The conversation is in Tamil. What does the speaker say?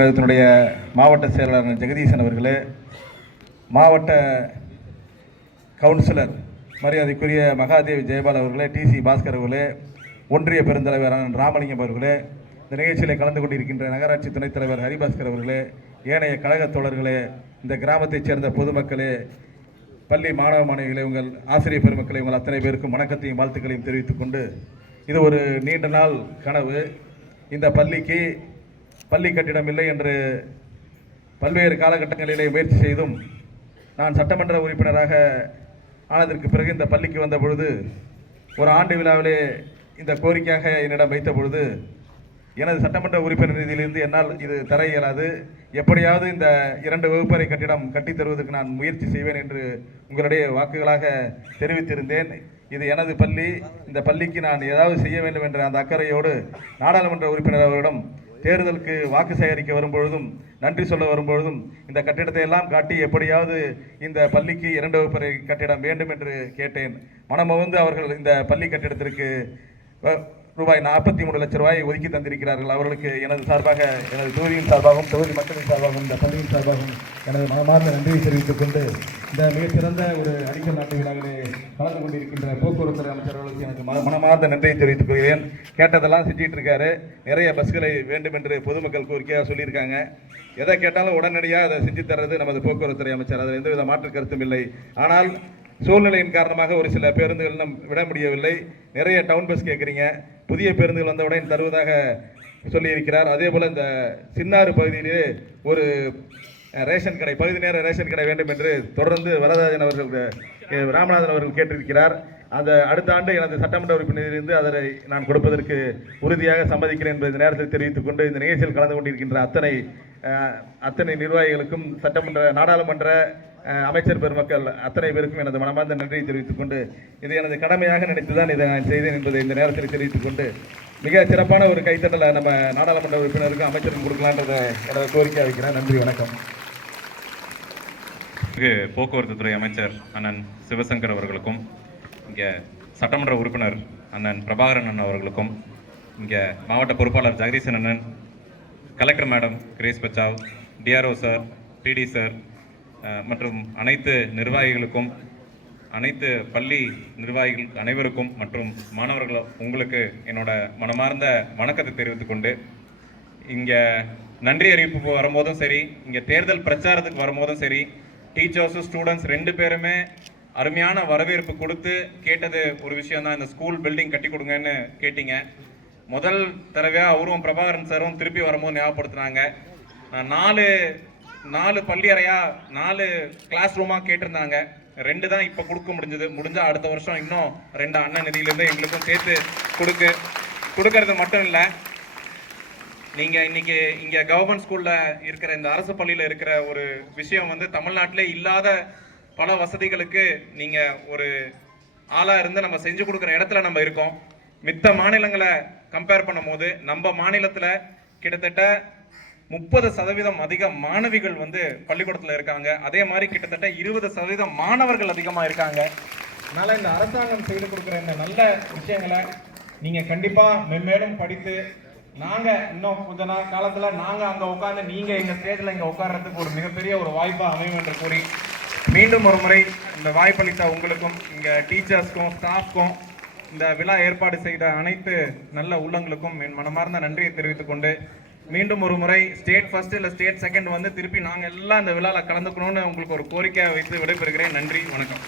கழகத்தினுடைய மாவட்ட செயலாளர் ஜெகதீசன் அவர்களே, மாவட்ட கவுன்சிலர் மரியாதைக்குரிய மகாதேவி ஜெயபால் அவர்களே, டிசி பாஸ்கர் அவர்களே, ஒன்றிய பெருந்தலைவர் ராமலிங்கம் அவர்களே, இந்த நிகழ்ச்சியில் கலந்து கொண்டிருக்கின்ற நகராட்சி துணைத் தலைவர் ஹரிபாஸ்கர் அவர்களே, ஏனைய கழக தோழர்களே, இந்த கிராமத்தைச் சேர்ந்த பொதுமக்களே, பள்ளி மாணவ மாணவிகளே, உங்கள் ஆசிரியர் பெருமக்களை, உங்கள் அத்தனை பேருக்கும் வணக்கத்தையும் வாழ்த்துக்களையும் தெரிவித்துக் கொண்டு, இது ஒரு நீண்ட நாள் கனவு. இந்த பள்ளிக்கு பள்ளி கட்டிடம் இல்லை என்று பல்வேறு காலகட்டங்களிலே முயற்சி செய்தும் நான் சட்டமன்ற உறுப்பினராக ஆனதற்கு பிறகு இந்த பள்ளிக்கு வந்த பொழுது ஒரு ஆண்டு விழாவிலே இந்த கோரிக்கையாக என்னிடம் வைத்த பொழுது எனது சட்டமன்ற உறுப்பினர் நிதியிலிருந்து என்னால் இது தர இயலாது, எப்படியாவது இந்த 2 வகுப்பறை கட்டிடம் கட்டித் தருவதற்கு நான் முயற்சி செய்வேன் என்று உங்களுடைய வாக்குகளாக தெரிவித்திருந்தேன். இது எனது பள்ளி, இந்த பள்ளிக்கு நான் ஏதாவது செய்ய வேண்டும் என்ற அந்த அக்கறையோடு நாடாளுமன்ற உறுப்பினர் அவரிடம் தேர்தலுக்கு வாக்கு சேகரிக்க வரும்பொழுதும் நன்றி சொல்ல வரும்பொழுதும் இந்த கட்டிடத்தை எல்லாம் காட்டி எப்படியாவது இந்த பள்ளிக்கு 2 வகுப்பறை கட்டிடம் வேண்டும் என்று கேட்டேன். மனமுவந்து அவர்கள் இந்த பள்ளி கட்டிடத்திற்கு ரூபாய் 43 லட்சம் ரூபாய் ஒதுக்கி தந்திருக்கிறார்கள். அவர்களுக்கு எனது சார்பாக, எனது தொகுதியின் சார்பாகவும் தொகுதி மக்களின் சார்பாகவும் இந்த பள்ளியின் சார்பாகவும் எனது மனமார்ந்த நன்றியை தெரிவித்துக் கொண்டு, இந்த மிகச்சிறந்த ஒரு அடிக்கல் நாட்டு விழாவிலே கலந்து கொண்டிருக்கின்ற போக்குவரத்து அமைச்சர் அவர்களுக்கு எனக்கு மனமார்ந்த நன்றியை தெரிவித்துக் கொள்கிறேன். கேட்டதெல்லாம் செஞ்சிட்டு இருக்காரு. நிறைய பஸ்களை வேண்டும் என்று பொதுமக்கள் கோரிக்கையாக சொல்லியிருக்காங்க. எதை கேட்டாலும் உடனடியாக அதை செஞ்சு தர்றது நமது போக்குவரத்துறை அமைச்சர், அதில் எந்தவித மாற்று கருத்தும் இல்லை. ஆனால் சூழ்நிலையின் காரணமாக ஒரு சில பேருந்துகள் இன்னும் விட முடியவில்லை. நிறைய டவுன் பஸ் கேட்குறீங்க, புதிய பேருந்துகள் வந்தவுடன் தருவதாக சொல்லியிருக்கிறார். அதே போல் இந்த சின்னாறு பகுதியிலே ஒரு ரேஷன் கடை, பகுதி நேர ரேஷன் கடை வேண்டும் என்று தொடர்ந்து வரதராஜன் அவர்கள், ராமநாதன் அவர்கள் கேட்டிருக்கிறார். அந்த அடுத்த ஆண்டு எனது சட்டமன்ற உறுப்பினரிலிருந்து அதனை நான் கொடுப்பதற்கு உறுதியாக சம்மதிக்கிறேன் என்பதை இந்த நேரத்தில் தெரிவித்துக் கொண்டு, இந்த நிகழ்ச்சியில் கலந்து கொண்டிருக்கின்ற அத்தனை நிர்வாகிகளுக்கும், சட்டமன்ற நாடாளுமன்ற அமைச்சர் பெருமக்கள் அத்தனை பேருக்கும் எனது மனமார்ந்த நன்றியை தெரிவித்துக் கொண்டு, இது எனது கடமையாக நினைத்துதான் இதை நான் செய்தேன் என்பதை இந்த நேரத்தில் தெரிவித்துக் கொண்டு, மிக சிறப்பான ஒரு கைத்தட்டலை நம்ம நாடாளுமன்ற உறுப்பினருக்கும் அமைச்சருக்கும் கொடுக்கலான்றத எனது கோரிக்கை வைக்கிறேன். நன்றி, வணக்கம். போக்குவரத்து துறை அமைச்சர் அண்ணன் சிவசங்கர் அவர்களுக்கும், இங்கே சட்டமன்ற உறுப்பினர் அண்ணன் பிரபாகரன் அண்ணன் அவர்களுக்கும், இங்கே மாவட்ட பொறுப்பாளர் ஜெகதீசன் அண்ணன், collector madam Grace Pachuau, DRO sir, PD sir மற்றும் அனைத்து நிர்வாகிகளுக்கும், அனைத்து பள்ளி நிர்வாகிகள் அனைவருக்கும் மற்றும் மாணவர்கள் உங்களுக்கு என்னோட மனமார்ந்த வணக்கத்தை தெரிவித்துக் கொண்டு, இங்கே நன்றி அறிவிப்பு வரும்போதும் சரி, இங்கே தேர்தல் பிரச்சாரத்துக்கு வரும்போதும் சரி, டீச்சர்ஸும் ஸ்டூடெண்ட்ஸ் 2 பேருமே அருமையான வரவேற்பு கொடுத்து கேட்டது ஒரு விஷயம் தான். இந்த ஸ்கூல் பில்டிங் கட்டி கொடுங்கன்னு கேட்டீங்க. முதல் தடவையாக அவரும் பிரபாகரன் சாரும் திருப்பி வரும்போது ஞாபகப்படுத்துனாங்க. நான் 4 பள்ளி அறையா 4 கிளாஸ் ரூமாக கேட்டிருந்தாங்க. 2 தான் இப்போ கொடுக்க முடிஞ்சால் அடுத்த வருஷம் இன்னும் 2 அண்ணன் நிதியிலேருந்து எங்களுக்கும் சேர்த்து கொடுக்கறது மட்டும் இல்லை, நீங்கள் இன்னைக்கு இங்கே கவர்மெண்ட் ஸ்கூலில் இருக்கிற இந்த அரசு பள்ளியில் இருக்கிற ஒரு விஷயம் வந்து தமிழ்நாட்டிலே இல்லாத பல வசதிகளுக்கு நீங்கள் ஒரு ஆளாக இருந்து நம்ம செஞ்சு கொடுக்குற இடத்துல நம்ம இருக்கோம். மித்த மாநிலங்களை கம்பேர் பண்ணும்போது நம்ம மாநிலத்தில் கிட்டத்தட்ட 30% அதிக மாணவிகள் வந்து பள்ளிக்கூடத்தில் இருக்காங்க. அதே மாதிரி கிட்டத்தட்ட 20% மாணவர்கள் அதிகமாக இருக்காங்க. அதனால் இந்த அரசாங்கம் செய்து கொடுக்குற இந்த நல்ல விஷயங்களை நீங்கள் கண்டிப்பாக மென்மேலும் படித்து, நாங்கள் இன்னும் கொஞ்ச நாள் காலத்தில் நாங்கள் அங்கே உட்காந்து நீங்கள் எங்கள் ஸ்டேஜில் இங்கே உட்கார்றதுக்கு ஒரு மிகப்பெரிய ஒரு வாய்ப்பாக அமையும் என்று கூறி, மீண்டும் ஒரு முறை இந்த வாய்ப்பளித்த உங்களுக்கும், இங்கே டீச்சர்ஸ்க்கும் ஸ்டாஃப்க்கும், இந்த விழா ஏற்பாடு செய்த அனைத்து நல்ல உள்ளங்களுக்கும் என் மனமார்ந்த நன்றியை தெரிவித்துக் கொண்டு, மீண்டும் ஒரு முறை ஸ்டேட் ஃபர்ஸ்ட் இல்லை ஸ்டேட் செகண்ட் வந்து திருப்பி நாங்கள் எல்லாம் இந்த விழாவில் கலந்துக்கணும்னு உங்களுக்கு ஒரு கோரிக்கையை வைத்து விடைபெறுகிறேன். நன்றி, வணக்கம்.